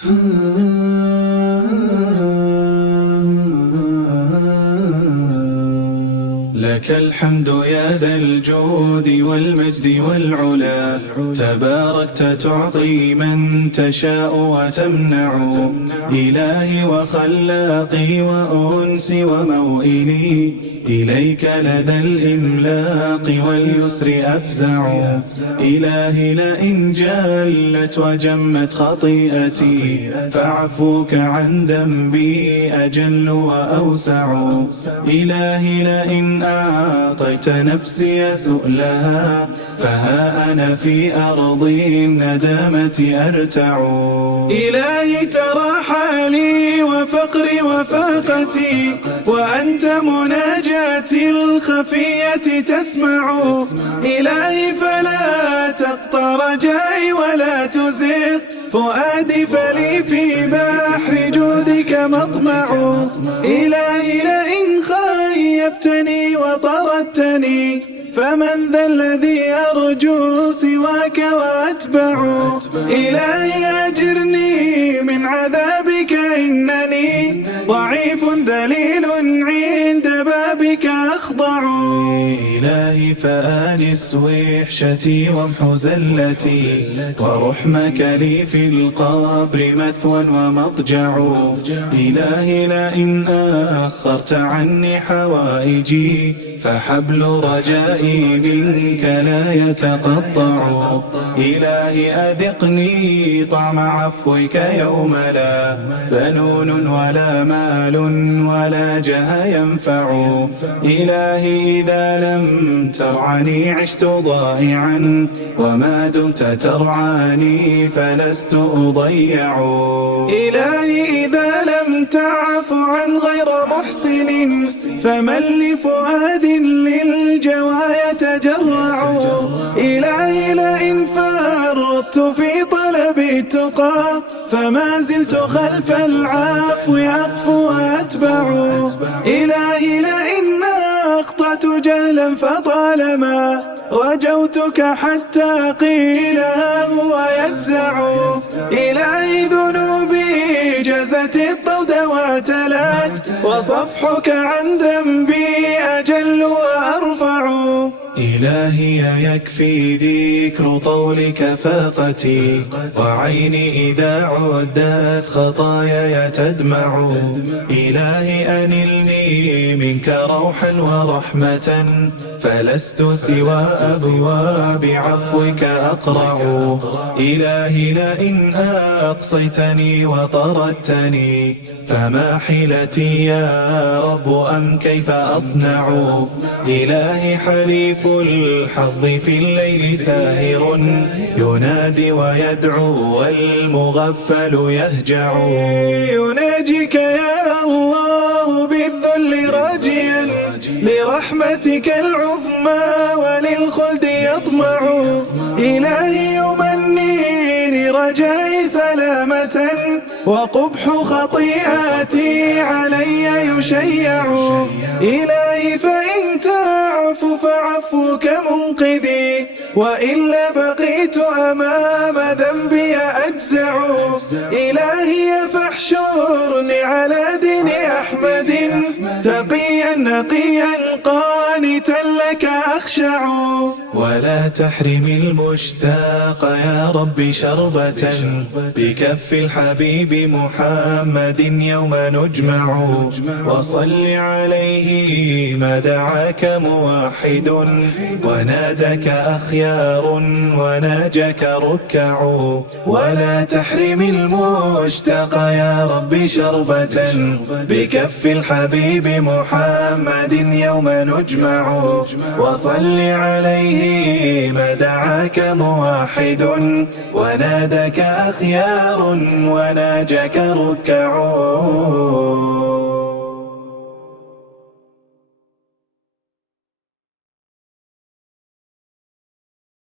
لك الحمد يا ذا الجود والمجد والعلا، تباركت تعطي من تشاء وتمنع. إلهي وخلاقي وأنسي وموئلي، إليك لدى الإملاق واليسر أفزع. إلهي لئن جلت وجمت خطيئتي، فعفوك عن ذنبي أجل وأوسع. إلهي لئن أعطيت نفسي سؤلها، فها أنا في أرض الندامة أرتع. إلهي ترى حالي وفقري وفاقتي، وأنت مناجاتي الخفية تسمع. إلهي فلا تقطع رجائي ولا تزغ فؤادي، فلي في بحر جودك مطمع. إلهي لئن خيبتني وطردتني، فمن ذا الذي أرجو سواك وأتبع. إلهي أجرني من عذابك، إنني ضعيف ذليل عند بابك أخضع. إلهي فآنس وحشتي وامحو زلتي، ورحمك لي في القبر مثوى ومضجع. إلهي لئن أخرت عني حوائجي، فحبل رجائي منك لا يتقطع. إلهي أذقني طعم عفوك يوم لا بنون ولا مال ولا جاه ينفع. إلهي إذا لم ترعني عشت ضائعا، وما دمت ترعاني فلست أضيع. إلهي إذا لم تعف عن غير محسن، فمن لفؤاد للجوى يتجرع. إلهي لئن فرطت في طلب التقى، فما زلت خلف العفو أقفو وأتبع. إلهي لئن أخطأت جهلا، فطالما رجوتك حتى قيل ها هو يجزع. إلهي ذنوبي جزت الطود وتلات، وصفحك عن ذنبي أجل وأرفع. إلهي يكفي ذكر طول كفاقتي، وعيني إذا عدت خطاياي تدمع. إلهي أنلني منك روحا ورحمة، فلست سوى أبواب عفوك أقرع. إلهي لئن أقصيتني وطردتني، فما حيلتي يا رب أم كيف أصنع. إلهي حليف الحظ في الليل ساهر، ينادي ويدعو والمغفل يهجع. يناجيك يا الله بالذل راجيا لرحمتك العظمى وللخلد يطمع. إلهي يمنيني رجائي سلامة، وقبح خطيئاتي علي يشيع. إلهي فإن تعفو فعفوك منقذي، وإلا بقيت أمام ذنبي أجزع. إلهي فاحشرني على دين أحمد، تقيا نقيا قانتا لك أخشع. ولا تحرم المشتاق يا رب شربة، بكف الحبيب محمد يوم نجمع. وصل عليه ما دعاك موحد، وناداك أخيار وناجك ركع. ولا تحرم المشتاق يا رب شربة، بكف الحبيب محمد يوم نجمع. وصل عليه ما دعاك موحد، وناداك أخيار وناجك ركع.